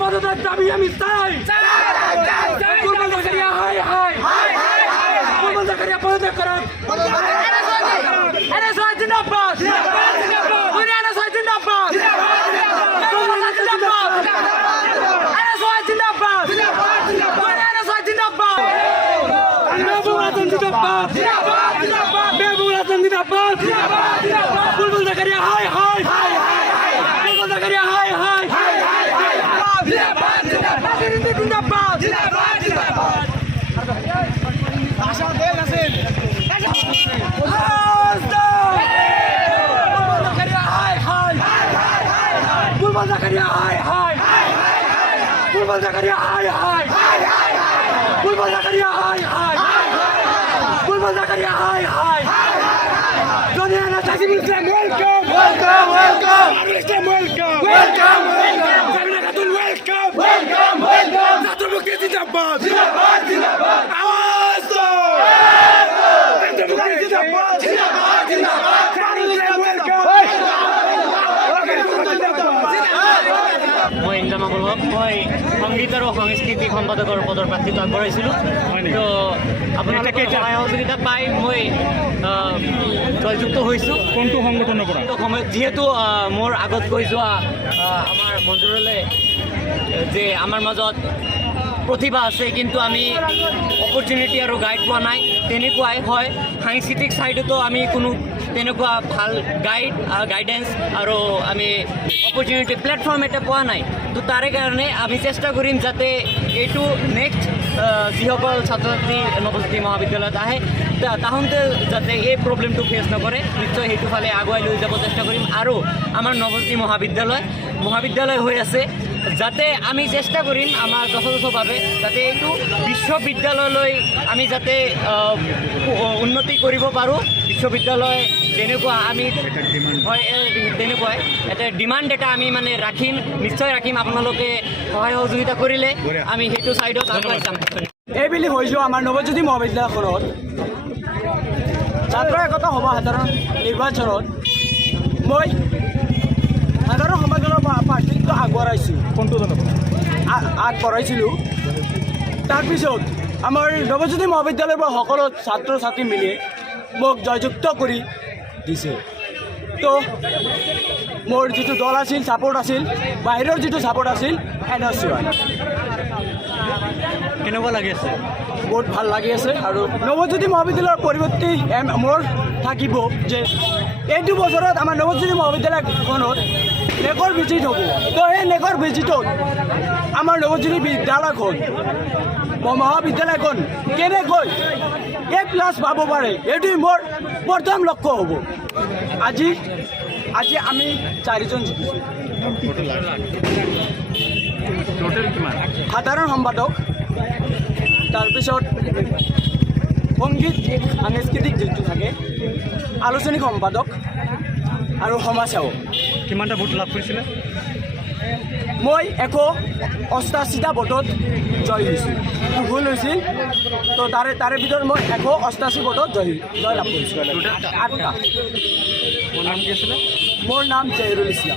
পদত্যাগ দাবি আমি চাই। পদত্যাগ করেন। জিন্দাবাদ। বুলবুল জাকারিয়া হাই হাই বুলবুল জাকারিয়া হাই হাই জিন্দাবাদ জিন্দাবাদ আশা দেন আছেন বুলবুল জাকারিয়া হাই হাই বুলবুল জাকারিয়া হাই হাই বুলবুল জাকারিয়া হাই হাই বুলবুল জাকারিয়া হাই হাই Joniana Tassim Islam, welcome! Welcome, welcome! Islam, welcome! Welcome, welcome! Jamila Khatun, welcome! Welcome, welcome! Satrabukti Zindabad! Zindabad, Zindabad! Awaz do! Satrabukti Zindabad! Zindabad, Zindabad! Islam, welcome! মই ইন্দ্ৰমামুল হক মই সংগীত আৰু সংস্কৃতি সম্পাদকৰ পদৰ প্ৰাৰ্থিত্ব আগবঢ়াইছিলোঁ তো আপোনালোকে সহযোগিতা পাই মই জয়যুক্ত হৈছোঁ। কোনটো সংগঠনৰ পৰা? সময়ত যিহেতু মোৰ আগত কৈ যোৱা আমাৰ মঞ্জুৰলে যে আমাৰ মাজত প্ৰতিভা আছে কিন্তু আমি অপৰচুনিটি আৰু গাইড পোৱা নাই, তেনেকুৱাই হয়। সাংস্কৃতিক ছাইডতো আমি কোনো তেনেকুৱা ভাল গাইডেন্স আৰু আমি অপৰচুনিটি প্লেটফৰ্ম এটা পোৱা নাই। তো তাৰে কাৰণে আমি চেষ্টা কৰিম যাতে এইটো নেক্সট যিসকল ছাত্ৰ ছাত্ৰী নৱজ্যোতি মহাবিদ্যালয়ত আহে তাহোঁতে যাতে এই প্ৰব্লেমটো ফেচ নকৰে, নিশ্চয় সেইটো ফালে আগুৱাই লৈ যাব চেষ্টা কৰিম। আৰু আমাৰ নৱজ্যোতি মহাবিদ্যালয় হৈ আছে, যাতে আমি চেষ্টা কৰিম আমাৰ যথেষ্টভাৱে যাতে এইটো বিশ্ববিদ্যালয়লৈ আমি যাতে উন্নতি কৰিব পাৰোঁ। বিশ্ববিদ্যালয় যেনেকুৱা আমি হয় তেনেকুৱাই এটা ডিমাণ্ড এটা আমি মানে ৰাখিম, নিশ্চয় ৰাখিম। আপোনালোকে সহায় সহযোগিতা কৰিলে আমি সেইটো ছাইডত আগুৱাই যাম। এইবেলি হৈ যোৱা আমাৰ নৱজ্যোতি মহাবিদ্যালয়খনত ছাত্ৰ একতা সভা সাধাৰণ নিৰ্বাচনত মই সাধাৰণ সমাজৰ প্ৰাৰ্থিত্ব আগবঢ়াইছিলোঁ। তাৰপিছত আমাৰ নৱজ্যোতি মহাবিদ্যালয়ৰ পৰা সকলো ছাত্ৰ ছাত্ৰী মিলি মোক জয়যুক্ত কৰি দিছে। তো মোৰ যিটো দল আছিল, ছাপোৰ্ট আছিল, বাহিৰৰ যিটো ছাপোৰ্ট আছিল NRC কেনেকুৱা লাগি আছে? বহুত ভাল লাগি আছে। আৰু নৱজ্যোতি মহাবিদ্যালয়ৰ পৰিৱৰ্তী মোৰ থাকিব যে এইটো বছৰত আমাৰ নৱজ্যোতি মহাবিদ্যালয়খনত নেকৰ ভিজিট হ'ব। তো সেই নেকৰ ভিজিটত আমাৰ নৱজ্যোতি বিদ্যালয়খন মহাবিদ্যালয়খন কেনেকৈ A+ পাব পাৰে এইটোৱে মোৰ প্ৰথম লক্ষ্য হ'ব। আজি আমি 4জন জিকিছোঁ। সাধাৰণ সম্পাদক, তাৰপিছত সংগীত সাংস্কৃতিক যিটো থাকে, আলোচনী সম্পাদক আৰু সমাজসেৱক। কিমানটা ভোট লাভ কৰিছিলে? মই 188টা ভোটত জয় হৈছোঁ। ভুল হৈছিল, তো তাৰে ভিতৰত মই 188 ভোটত জয় লাভ কৰিছোঁ। 8টা। মোৰ নাম কি আছিলে? মোৰ নাম জহিৰুল ইছলাম।